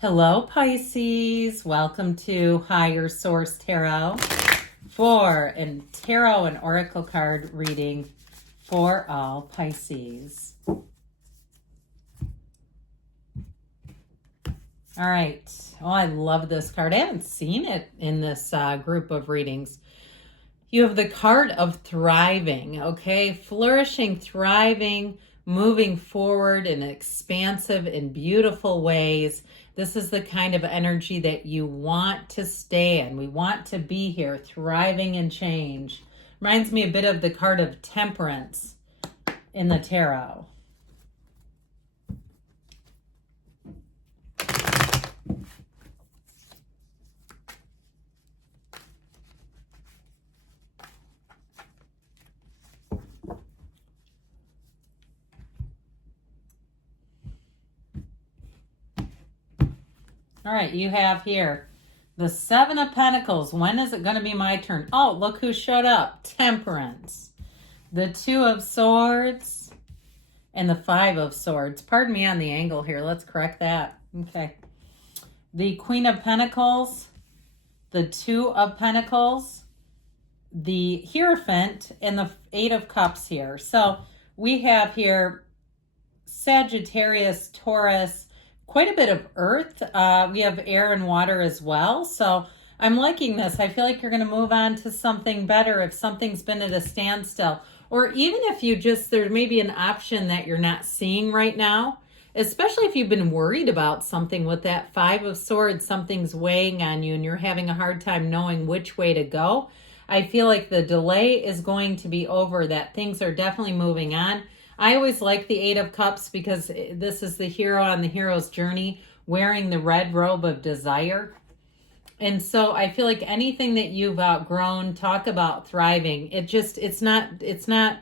Hello, Pisces. Welcome to Higher Source Tarot for a tarot and oracle card reading for all Pisces. All right. Oh, I love this card. I haven't seen it in this group of readings. You have the card of thriving, okay? Flourishing, thriving, moving forward in expansive and beautiful ways. This is the kind of energy that you want to stay in. We want to be here, thriving in change. Reminds me a bit of the card of temperance in the tarot. All right, you have here the Seven of Pentacles. When is it going to be my turn? Oh, look who showed up. Temperance. The Two of Swords and the Five of Swords. Pardon me on the angle here. Let's correct that. Okay. The Queen of Pentacles, the Two of Pentacles, the Hierophant, and the Eight of Cups here. So we have here Sagittarius, Taurus, quite a bit of earth. We have air and water as well. So I'm liking this. I feel like you're going to move on to something better if something's been at a standstill. Or even if you just, there may be an option that you're not seeing right now, especially if you've been worried about something with that Five of Swords, something's weighing on you and you're having a hard time knowing which way to go. I feel like the delay is going to be over, that things are definitely moving on. I always like the Eight of Cups because this is the hero on the hero's journey wearing the red robe of desire. And so I feel like anything that you've outgrown, talk about thriving. It's not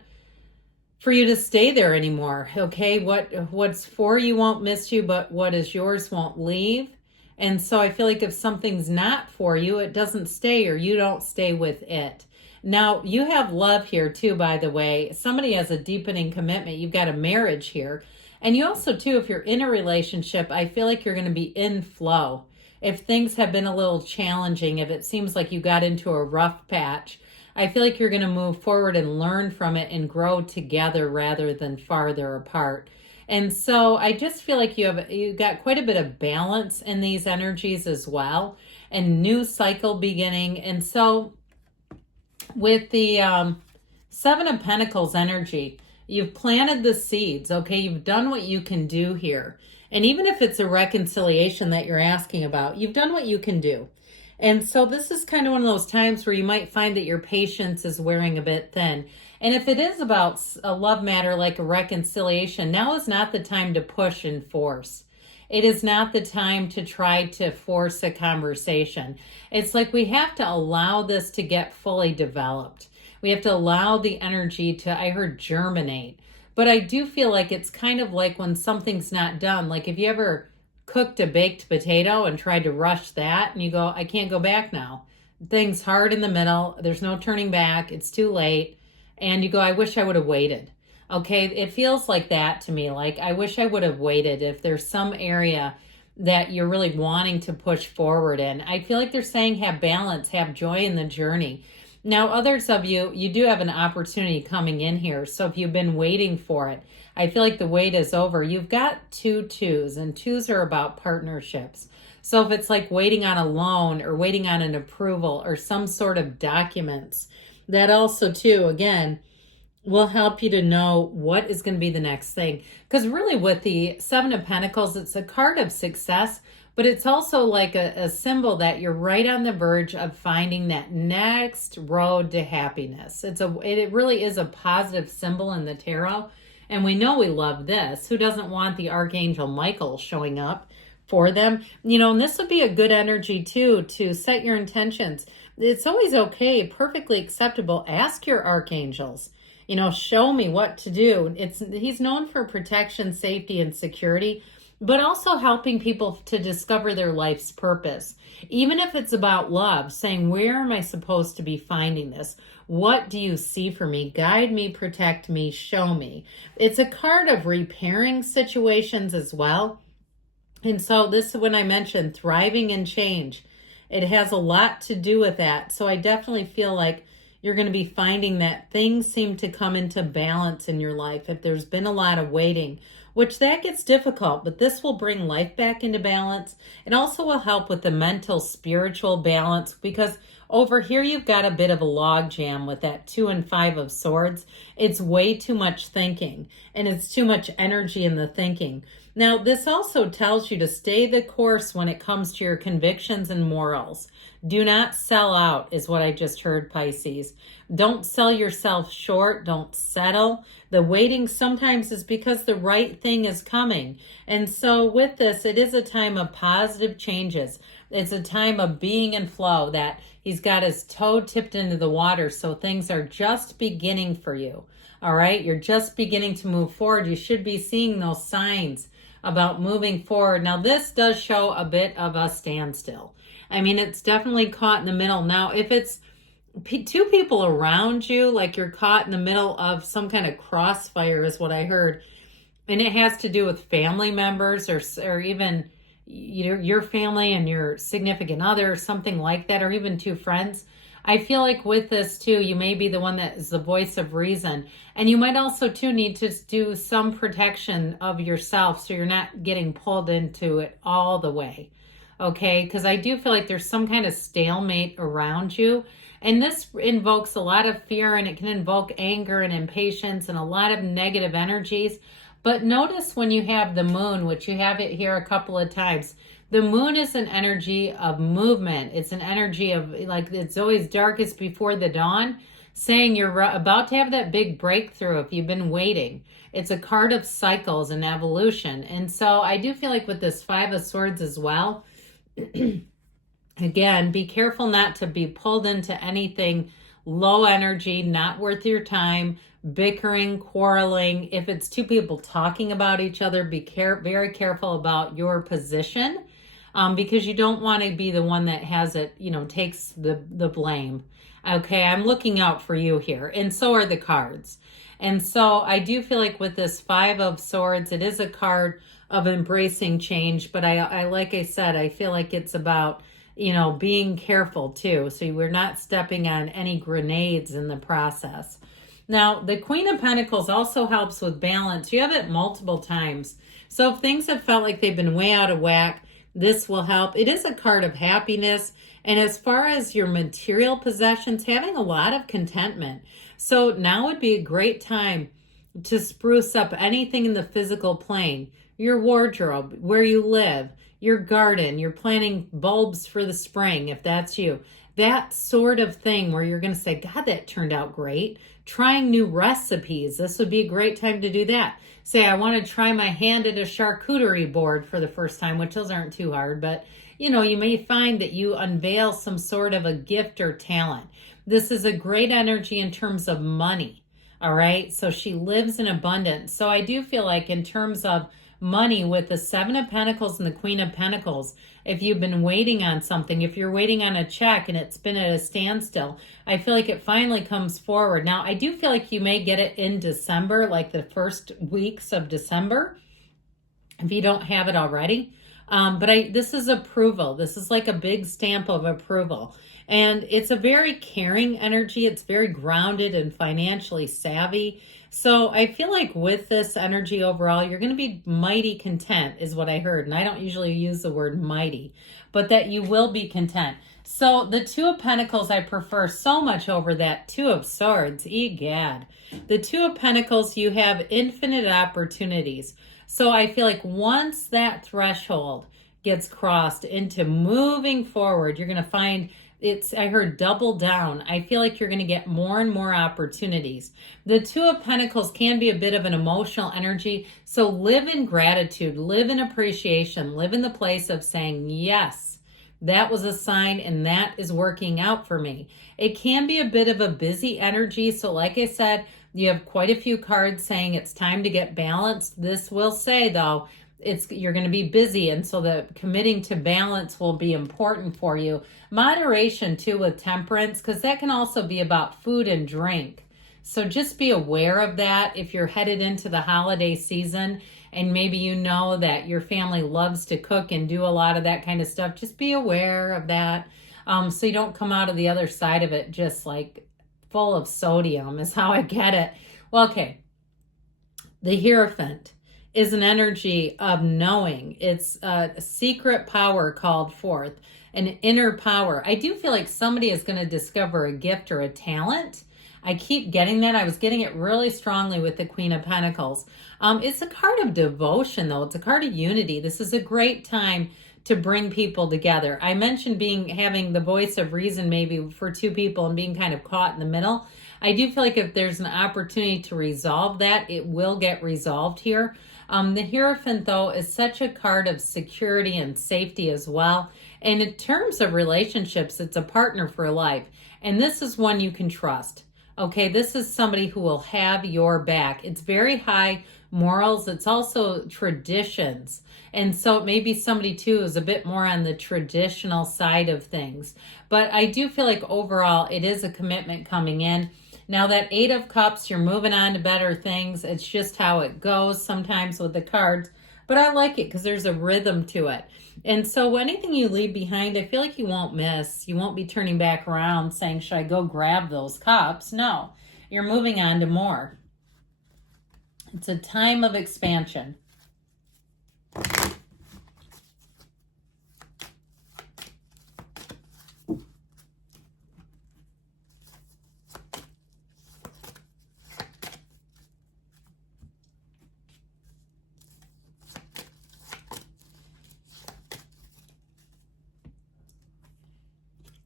for you to stay there anymore. Okay. What's for you won't miss you, but what is yours won't leave. And so I feel like if something's not for you, it doesn't stay, or you don't stay with it. Now, you have love here too, by the way. Somebody has a deepening commitment. You've got a marriage here. And you also too, if you're in a relationship, I feel like you're going to be in flow. If things have been a little challenging, if it seems like you got into a rough patch, I feel like you're going to move forward and learn from it and grow together rather than farther apart. And so I just feel like you got quite a bit of balance in these energies as well, and new cycle beginning. And so with the Seven of Pentacles energy, you've planted the seeds, okay? You've done what you can do here. And even if it's a reconciliation that you're asking about, you've done what you can do. And so this is kind of one of those times where you might find that your patience is wearing a bit thin. And if it is about a love matter like a reconciliation, now is not the time to push and force. It is not the time to try to force a conversation. It's like we have to allow this to get fully developed. We have to allow the energy to, I heard germinate. But I do feel like it's kind of like when something's not done. Like if you ever cooked a baked potato and tried to rush that and you go, I can't go back now. Thing's hard in the middle. There's no turning back. It's too late. And you go, I wish I would have waited. Okay, it feels like that to me. Like, I wish I would have waited. If there's some area that you're really wanting to push forward in, I feel like they're saying have balance, have joy in the journey. Now, others of you, you do have an opportunity coming in here. So if you've been waiting for it, I feel like the wait is over. You've got two twos, and twos are about partnerships. So if it's like waiting on a loan or waiting on an approval or some sort of documents, that also too, again, will help you to know what is going to be the next thing. Because really with the Seven of Pentacles, it's a card of success, but it's also like a symbol that you're right on the verge of finding that next road to happiness. It really is a positive symbol in the tarot. And we know we love this. Who doesn't want the Archangel Michael showing up for them? You know, and this would be a good energy too, to set your intentions. It's always okay, perfectly acceptable. Ask your archangels. You know, show me what to do. He's known for protection, safety, and security, but also helping people to discover their life's purpose. Even if it's about love, saying, where am I supposed to be finding this? What do you see for me? Guide me, protect me, show me. It's a card of repairing situations as well. And so this is when I mentioned thriving in change. It has a lot to do with that. So I definitely feel like you're going to be finding that things seem to come into balance in your life. If there's been a lot of waiting, which that gets difficult, but this will bring life back into balance. It also will help with the mental, spiritual balance, because over here you've got a bit of a log jam with that 2 and 5 of swords. It's way too much thinking, and it's too much energy in the thinking. Now, this also tells you to stay the course when it comes to your convictions and morals. Do not sell out, is what I just heard, Pisces. Don't sell yourself short. Don't settle. The waiting sometimes is because the right thing is coming. And so with this, it is a time of positive changes. It's a time of being in flow, that he's got his toe tipped into the water. So things are just beginning for you. All right. You're just beginning to move forward. You should be seeing those signs about moving forward. Now, this does show a bit of a standstill. I mean, it's definitely caught in the middle. Now, if it's two people around you, like you're caught in the middle of some kind of crossfire is what I heard, and it has to do with family members or even your family and your significant other, something like that, or even two friends. I feel like with this too, you may be the one that is the voice of reason. And you might also too need to do some protection of yourself so you're not getting pulled into it all the way. Okay, because I do feel like there's some kind of stalemate around you. And this invokes a lot of fear, and it can invoke anger and impatience and a lot of negative energies. But notice when you have the moon, which you have it here a couple of times, the moon is an energy of movement. It's an energy of, like, it's always darkest before the dawn, saying you're about to have that big breakthrough if you've been waiting. It's a card of cycles and evolution. And so I do feel like with this 5 of Swords as well, again, be careful not to be pulled into anything low energy, not worth your time, bickering, quarreling. If it's two people talking about each other, be very careful about your position, because you don't want to be the one that has it, takes the blame. Okay, I'm looking out for you here. And so are the cards. And so I do feel like with this 5 of Swords, it is a card of embracing change. But like I said, I feel like it's about, being careful too. So we're not stepping on any grenades in the process. Now, the Queen of Pentacles also helps with balance. You have it multiple times. So if things have felt like they've been way out of whack, this will help. It is a card of happiness. And as far as your material possessions, having a lot of contentment. So now would be a great time to spruce up anything in the physical plane. Your wardrobe, where you live, your garden, you're planting bulbs for the spring, if that's you. That sort of thing where you're going to say, God, that turned out great. Trying new recipes. This would be a great time to do that. Say, I want to try my hand at a charcuterie board for the first time, which those aren't too hard, but you may find that you unveil some sort of a gift or talent. This is a great energy in terms of money. All right. So she lives in abundance. So I do feel like in terms of money, with the 7 of Pentacles and the Queen of Pentacles, if you've been waiting on something, if you're waiting on a check and it's been at a standstill, I feel like it finally comes forward. Now, I do feel like you may get it in December, like the first weeks of December, if you don't have it already. But this is approval. This is like a big stamp of approval. And it's a very caring energy. It's very grounded and financially savvy. So I feel like with this energy overall, you're going to be mighty content is what I heard. And I don't usually use the word mighty, but that you will be content. So the 2 of Pentacles, I prefer so much over that 2 of Swords. Egad. The 2 of Pentacles, you have infinite opportunities. So I feel like once that threshold gets crossed into moving forward, you're going to find I heard double down. I feel like you're going to get more and more opportunities. The 2 of Pentacles can be a bit of an emotional energy. So live in gratitude, live in appreciation, live in the place of saying, yes, that was a sign and that is working out for me. It can be a bit of a busy energy. So like I said, you have quite a few cards saying it's time to get balanced. This will say though, you're going to be busy, and so the committing to balance will be important for you. Moderation too with Temperance, because that can also be about food and drink. So just be aware of that if you're headed into the holiday season. and maybe you know that your family loves to cook and do a lot of that kind of stuff. Just be aware of that, so you don't come out of the other side of it just like full of sodium is how I get it. Well, okay. The Hierophant is an energy of knowing. It's a secret power called forth, an inner power. I do feel like somebody is going to discover a gift or a talent. I keep getting that. I was getting it really strongly with the Queen of Pentacles. It's a card of devotion, though. It's a card of unity. This is a great time to bring people together. I mentioned having the voice of reason maybe for two people and being kind of caught in the middle. I do feel like if there's an opportunity to resolve that, it will get resolved here. The Hierophant, though, is such a card of security and safety as well. And in terms of relationships, it's a partner for life. And this is one you can trust. Okay, this is somebody who will have your back. It's very high morals. It's also traditions. And so it may be somebody too who's a bit more on the traditional side of things. But I do feel like overall it is a commitment coming in. Now that 8 of Cups, you're moving on to better things. It's just how it goes sometimes with the cards. But I like it because there's a rhythm to it. And so anything you leave behind, I feel like you won't miss. You won't be turning back around saying, should I go grab those cups? No, you're moving on to more. It's a time of expansion.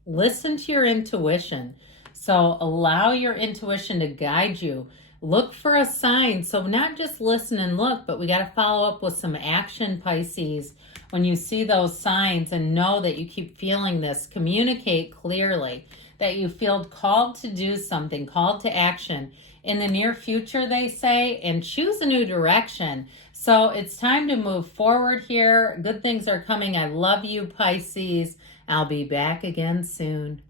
Listen to your intuition. So allow your intuition to guide you. Look for a sign. So not just listen and look, but we got to follow up with some action, Pisces. When you see those signs and know that you keep feeling this, communicate clearly that you feel called to do something, called to action in the near future, they say, and choose a new direction. So it's time to move forward here. Good things are coming. I love you, Pisces. I'll be back again soon.